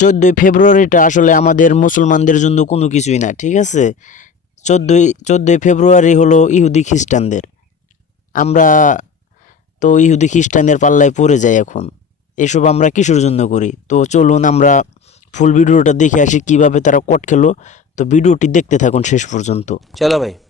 চোদ্দই ফেব্রুয়ারিটা আসলে আমাদের মুসলমানদের জন্য কোনো কিছুই না ঠিক আছে? চোদ্দোই চোদ্দোই ফেব্রুয়ারি হলো ইহুদি খ্রিস্টানদের। আমরা তো ইহুদি খ্রিস্টানদের পাল্লায় পড়ে যাই এখন। এসব আমরা কিসের জন্য করি? তো চলুন আমরা ফুল ভিডিওটা দেখে আসি কীভাবে তারা কট খেলো। তো ভিডিওটি দেখতে থাকুন শেষ পর্যন্ত। চলো ভাই।